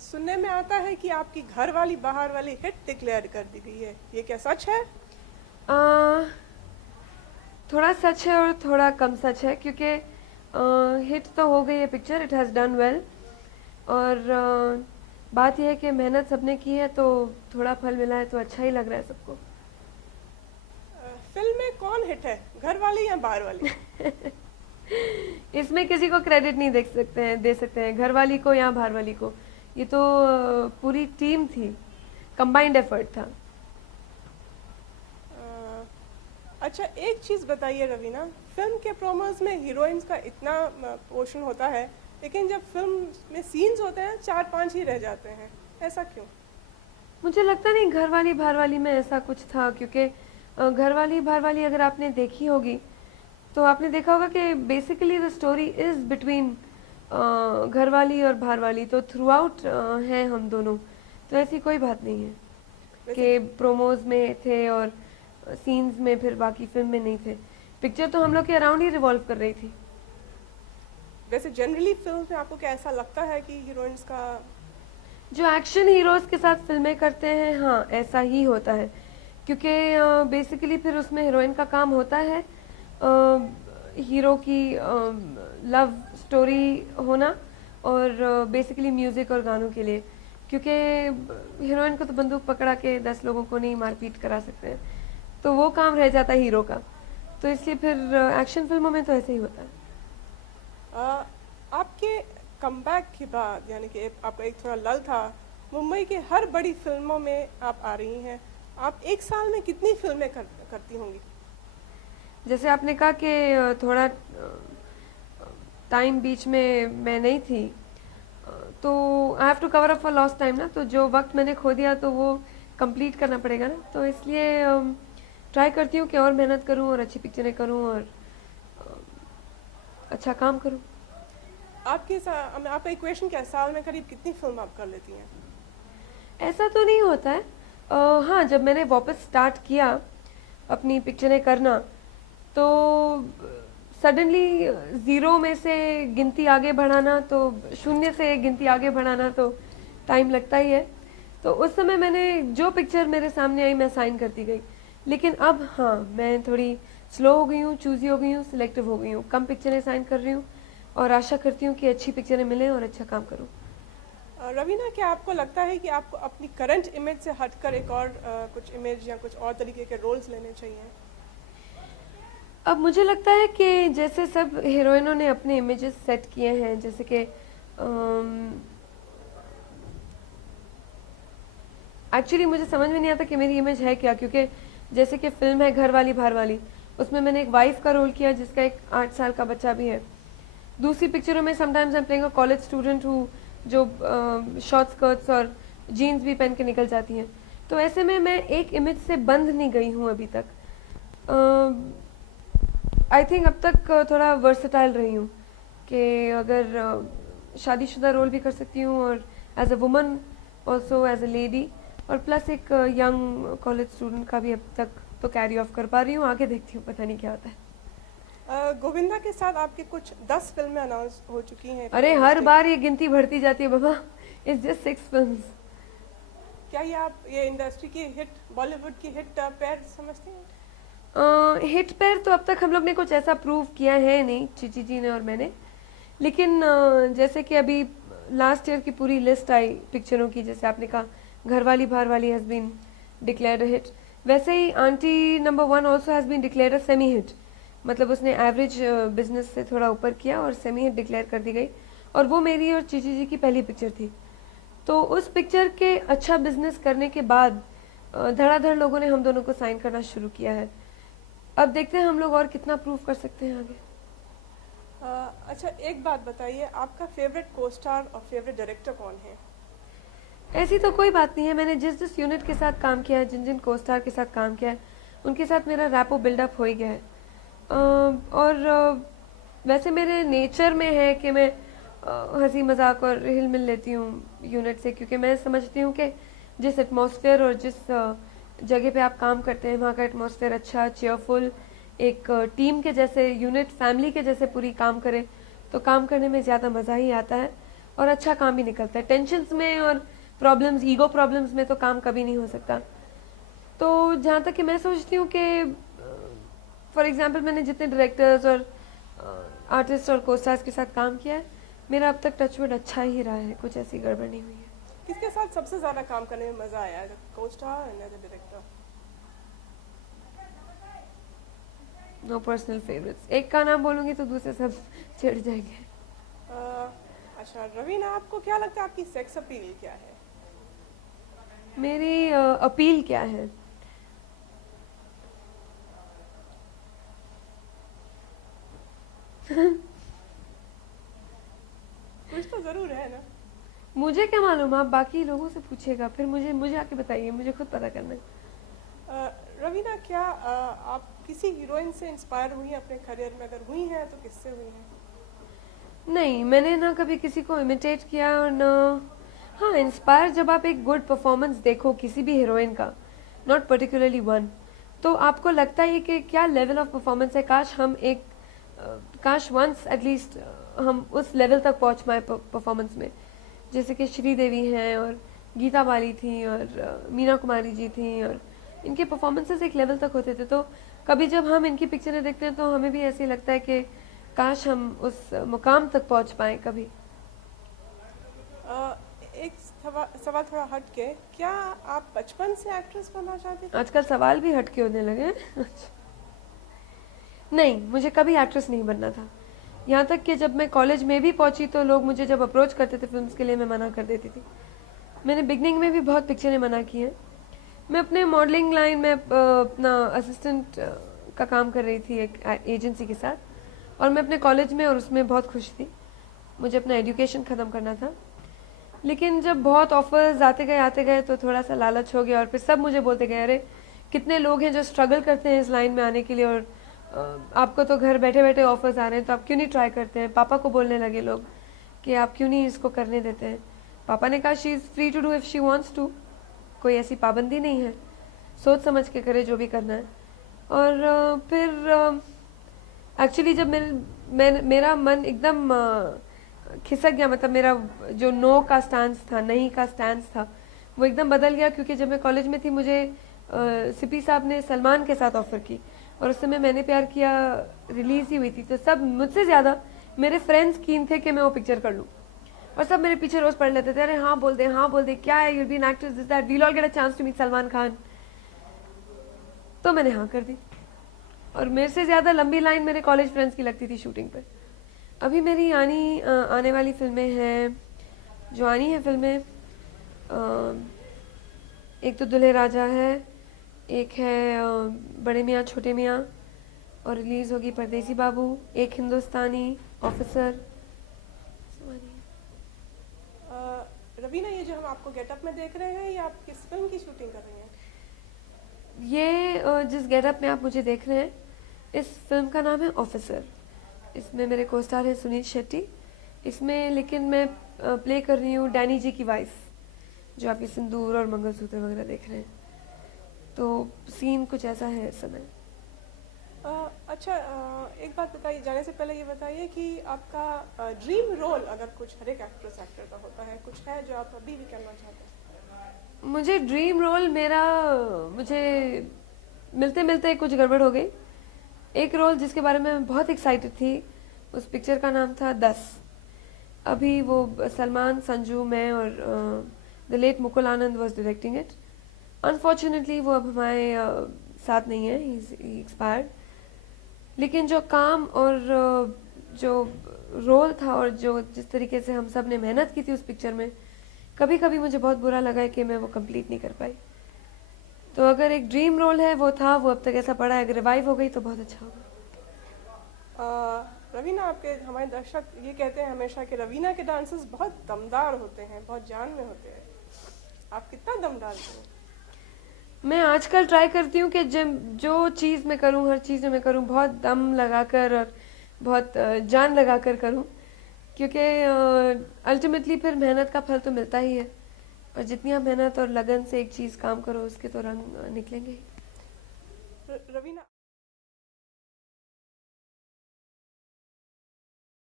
सुनने में आता है कि आपकी घर वाली बाहर वाली हिट डिक्लेयर कर दी गई है, ये क्या सच है? आ, थोड़ा सच है और थोड़ा कम सच है, क्योंकि हिट तो हो गई है picture, it has done well. और बात यह है कि मेहनत सबने की है तो थोड़ा फल मिला है तो अच्छा ही लग रहा है सबको। फिल्म में कौन हिट है, घर वाली या बाहर वाली? इसमें किसी को क्रेडिट नहीं दे सकते हैं घर वाली को या बाहर वाली को। ये तो पूरी टीम थी, कंबाइंड एफर्ट था। अ, अच्छा, एक चीज़ बताइए रवीना, फिल्म के प्रोमोज में हीरोइंस का इतना पोर्शन होता है, लेकिन जब फिल्म में सीन्स होते हैं 4-5 ही रह जाते हैं, ऐसा क्यों? मुझे लगता नहीं घर वाली बाहर वाली में ऐसा कुछ था, क्योंकि घर वाली बाहर वाली अगर आपने देखी होगी तो आपने देखा होगा कि basically the story is between घर वाली और बाहर वाली, तो थ्रू आउट हैं हम दोनों। तो ऐसी कोई बात नहीं है वैसे कि प्रोमोज में थे और सीन्स में फिर बाकी फिल्म में नहीं थे। पिक्चर तो हम लोग के अराउंड ही रिवॉल्व कर रही थी। वैसे जनरली फिल्म में आपको क्या ऐसा लगता है कि हीरोइंस का जो एक्शन हीरोज के साथ फिल्में करते हैं, हाँ ऐसा ही होता है, क्योंकि बेसिकली फिर उसमें हीरोइन का काम होता है हीरो की लव स्टोरी होना, और बेसिकली म्यूजिक और गानों के लिए, क्योंकि हीरोइन को तो बंदूक पकड़ा के 10 लोगों को नहीं मारपीट करा सकते हैं, तो वो काम रह जाता है हीरो का। तो इसलिए फिर एक्शन फिल्मों में तो ऐसे ही होता है। अ, आपके कमबैक के बाद, यानी कि आपका एक थोड़ा लल था, मुंबई के हर बड़ी फिल्मों में आप आ रही हैं। आप एक साल में कितनी फिल्में करती होंगी? जैसे आपने कहा कि थोड़ा टाइम बीच में मैं नहीं थी, तो I have to cover up for lost time ना, तो जो वक्त मैंने खो दिया तो वो कंप्लीट करना पड़ेगा ना, तो इसलिए ट्राई करती हूँ कि और मेहनत करूँ और अच्छी पिक्चरें करूँ और अच्छा काम करूँ। आपका इक्वेशन क्या है, साल में करीब कितनी फिल्म आप कर लेती हैं? ऐसा तो नहीं होता है। हाँ, जब मैंने वापस स्टार्ट किया अपनी पिक्चरें करना, तो सडनली ज़ीरो में से गिनती आगे बढ़ाना, तो शून्य से गिनती आगे बढ़ाना तो टाइम लगता ही है। तो उस समय मैंने जो पिक्चर मेरे सामने आई मैं साइन करती गई, लेकिन अब हाँ मैं थोड़ी स्लो हो गई हूँ, चूज़ी हो गई हूँ, सिलेक्टिव हो गई हूँ, कम पिक्चरें साइन कर रही हूँ और आशा करती हूँ कि अच्छी पिक्चरें मिलें और अच्छा काम करूँ। रवीना, क्या आपको लगता है कि आपको अपनी करंट इमेज से हटकर एक और कुछ इमेज या कुछ और तरीके के रोल्स लेने चाहिए? अब मुझे लगता है कि जैसे सब हीरोइनों ने अपने इमेजेस सेट किए हैं, जैसे कि एक्चुअली मुझे समझ में नहीं आता कि मेरी इमेज है क्या, क्योंकि जैसे कि फिल्म है घर वाली बाहर वाली, उसमें मैंने एक वाइफ का रोल किया जिसका एक 8 साल का बच्चा भी है। दूसरी पिक्चरों में sometimes I am playing a college student हूँ जो शॉर्ट स्कर्ट्स और जीन्स भी पहन के निकल जाती हैं। तो ऐसे में मैं एक इमेज से बंध नहीं गई हूँ अभी तक। आई थिंक अब तक थोड़ा वर्सेटाइल रही हूँ कि अगर शादीशुदा रोल भी कर सकती हूँ और as a woman also as a lady, और प्लस एक यंग कॉलेज स्टूडेंट का भी अब तक तो कैरी ऑफ कर पा रही हूँ। आगे देखती हूँ, पता नहीं क्या होता है। गोविंदा के साथ आपके कुछ 10 फिल्में अनाउंस हो चुकी हैं अरे फिल्म हर इंडस्ट्री। बार ये गिनती बढ़ती जाती है बाबा, इट्स जस्ट 6 फिल्म्स। क्या ये आप ये इंडस्ट्री की हिट, बॉलीवुड की हिट पैर समझती हैं? हिट पैर तो अब तक हम लोग ने कुछ ऐसा प्रूव किया है नहीं, चीची जी ने और मैंने, लेकिन जैसे कि अभी लास्ट ईयर की पूरी लिस्ट आई पिक्चरों की, जैसे आपने कहा Gharwali Baharwali has been declared a hit, वैसे ही aunty number 1 also has been declared a semi hit, मतलब उसने एवरेज बिजनेस से थोड़ा ऊपर किया और सेमी हिट डिक्लेयर कर दी गई, और वो मेरी और चीची जी की पहली पिक्चर थी। तो उस पिक्चर के अच्छा बिजनेस करने के बाद धड़ाधड़ लोगों ने हम दोनों को साइन करना शुरू किया है। अब देखते हैं हम लोग और कितना प्रूव कर सकते हैं आगे। अच्छा, एक बात बताइए, आपका फेवरेट को स्टार और फेवरेट डायरेक्टर कौन है? ऐसी तो कोई बात नहीं है, मैंने जिस जिस यूनिट के साथ काम किया है, जिन जिन को स्टार के साथ काम किया है, उनके साथ मेरा रैपो बिल्डअप हो ही गया है। और वैसे मेरे नेचर में है कि मैं हंसी मजाक और हिल मिल लेती हूँ यूनिट से, क्योंकि मैं समझती हूँ कि जिस एटमॉस्फेयर और जिस जगह पे आप काम करते हैं वहाँ का एटमॉस्फेयर अच्छा, चेयरफुल, एक टीम के जैसे, यूनिट फैमिली के जैसे पूरी काम करे तो काम करने में ज़्यादा मज़ा ही आता है। और अच्छा काम भी निकलता है। टेंशन्स में और प्रॉब्लम्स, ईगो प्रॉब्लम्स में तो काम कभी नहीं हो सकता। तो जहाँ तक कि मैं सोचती हूँ कि फॉर एग्जांपल मैंने जितने डायरेक्टर्स और आर्टिस्ट और कोस्टार्स के साथ काम किया है, मेरा अब तक टचवुड अच्छा ही रहा है, कुछ ऐसी गड़बड़ नहीं हुई है। किसके साथ सबसे ज्यादा काम करने में मजा आया, को star and as a director? No personal favourites, एक का नाम बोलूंगी तो दूसरे सब चिढ़ जाएंगे। अच्छा रवीना, आपको क्या लगता है आपकी सेक्स अपील क्या है? मेरी अपील क्या है? कुछ तो जरूर है ना। मुझे क्या मालूम, आप बाकी लोगों से पूछिएगा, फिर मुझे आके बताइए, मुझे खुद पता करना है। रवीना, क्या आप किसी हीरोइन से इंस्पायर हुई हैं अपने करियर में? अगर हुई हैं तो किससे हुई हैं? नहीं, मैंने ना कभी किसी को इमिटेट किया और ना, हाँ इंस्पायर जब आप एक गुड परफॉर्मेंस देखो किसी भी हीरोइन का, नॉट पर्टिकुलरली वन, तो आपको लगता है कि क्या लेवल ऑफ परफॉर्मेंस है, काश वंस एटलीस्ट हम उस लेवल तक पहुंच पाए परफॉर्मेंस में। जैसे कि श्रीदेवी हैं और गीता बाली थी और मीना कुमारी जी थी, और इनके परफॉर्मेंसेस एक लेवल तक होते थे। तो कभी जब हम इनकी पिक्चरें देखते हैं तो हमें भी ऐसे लगता है कि काश हम उस मुकाम तक पहुंच पाए कभी। एक सवाल थोड़ा हट के, क्या आप बचपन से एक्ट्रेस बनना चाहते थे? आजकल सवाल भी हटके होने लगे हैं। नहीं, मुझे कभी एक्ट्रेस नहीं बनना था। यहाँ तक कि जब मैं कॉलेज में भी पहुंची तो लोग मुझे जब अप्रोच करते थे फिल्म्स के लिए, मैं मना कर देती थी। मैंने बिगनिंग में भी बहुत पिक्चरें मना की हैं। मैं अपने मॉडलिंग लाइन में अपना असिस्टेंट का काम कर रही थी एक एजेंसी के साथ, और मैं अपने कॉलेज में और उसमें बहुत खुश थी। मुझे अपना एजुकेशन ख़त्म करना था, लेकिन जब बहुत ऑफर्स आते गए तो थोड़ा सा लालच हो गया, और फिर सब मुझे बोलते गए, अरे कितने लोग हैं जो स्ट्रगल करते हैं इस लाइन में आने के लिए, और आपको तो घर बैठे बैठे ऑफर्स आ रहे हैं, तो आप क्यों नहीं ट्राई करते हैं? पापा को बोलने लगे लोग कि आप क्यों नहीं इसको करने देते हैं। पापा ने कहा she is free to do if she wants to, कोई ऐसी पाबंदी नहीं है, सोच समझ के करे जो भी करना है। और फिर एक्चुअली जब मेरा मन एकदम खिसक गया, मतलब मेरा जो नो का स्टांस था, नहीं का स्टांस था, वो एकदम बदल गया। क्योंकि जब मैं कॉलेज में थी मुझे सिपी साहब ने सलमान के साथ ऑफर की, और उस समय मैंने प्यार किया रिलीज ही हुई थी, तो सब मुझसे ज़्यादा मेरे फ्रेंड्स कीन थे कि मैं वो पिक्चर कर लूँ, और सब मेरे पीछे रोज पढ़ लेते थे, अरे हाँ बोल दे, क्या है, you'll be an actress, this that, we'll all get a chance to meet Salman Khan. तो मैंने हाँ कर दी, और मेरे से ज़्यादा लंबी लाइन मेरे कॉलेज फ्रेंड्स की लगती थी शूटिंग पे। अभी मेरी आने वाली फिल्में हैं, जो आनी है फिल्में, एक तो दुल्हे राजा है, एक है बड़े मियाँ छोटे मियाँ, और रिलीज़ होगी परदेसी बाबू, एक हिंदुस्तानी, ऑफिसर। रवीना, ये जो हम आपको गेटअप में देख रहे हैं, ये आप किस फिल्म की शूटिंग कर रही हैं? ये जिस गेटअप में आप मुझे देख रहे हैं, इस फिल्म का नाम है ऑफिसर। इसमें मेरे को स्टार है सुनील शेट्टी। इसमें लेकिन मैं प्ले कर रही हूँ डैनी जी की वाइफ, जो आप ये सिंदूर और मंगलसूत्र वगैरह देख रहे हैं। तो सीन कुछ ऐसा है इस समय। अच्छा, एक बात बताइए, जाने से पहले ये बताइए कि आपका ड्रीम रोल, अगर कुछ हर एक एक्ट्रेस एक्टर का होता है, कुछ है जो आप अभी भी करना चाहते हैं? मुझे ड्रीम रोल मुझे मिलते मिलते कुछ गड़बड़ हो गई। एक रोल जिसके बारे में मैं बहुत एक्साइटेड थी, उस पिक्चर का नाम था 10। अभी वो सलमान, संजू, मैं और the late Mukul Anand was directing it. Unfortunately वो अब हमारे साथ नहीं है, ही एक्सपायर्ड। लेकिन जो काम और जो रोल था और जो जिस तरीके से हम सब ने मेहनत की थी उस पिक्चर में, कभी कभी मुझे बहुत बुरा लगा है कि मैं वो कंप्लीट नहीं कर पाई। तो अगर एक ड्रीम रोल है वो था, वो अब तक ऐसा पड़ा है, अगर रिवाइव हो गई तो बहुत अच्छा होगा। रवीना, आपके हमारे दर्शक ये कहते हैं हमेशा कि रवीना के डांसेस बहुत दमदार होते हैं, बहुत जान में होते हैं। आप कितना दम डालते हैं? मैं आजकल ट्राई करती हूँ कि जो चीज़ मैं करूँ, हर चीज़ में मैं करूँ बहुत दम लगाकर और बहुत जान लगाकर करूँ, क्योंकि अल्टीमेटली फिर मेहनत का फल तो मिलता ही है, और जितनी आप मेहनत और लगन से एक चीज़ काम करो उसके तो रंग निकलेंगे ही। रवीना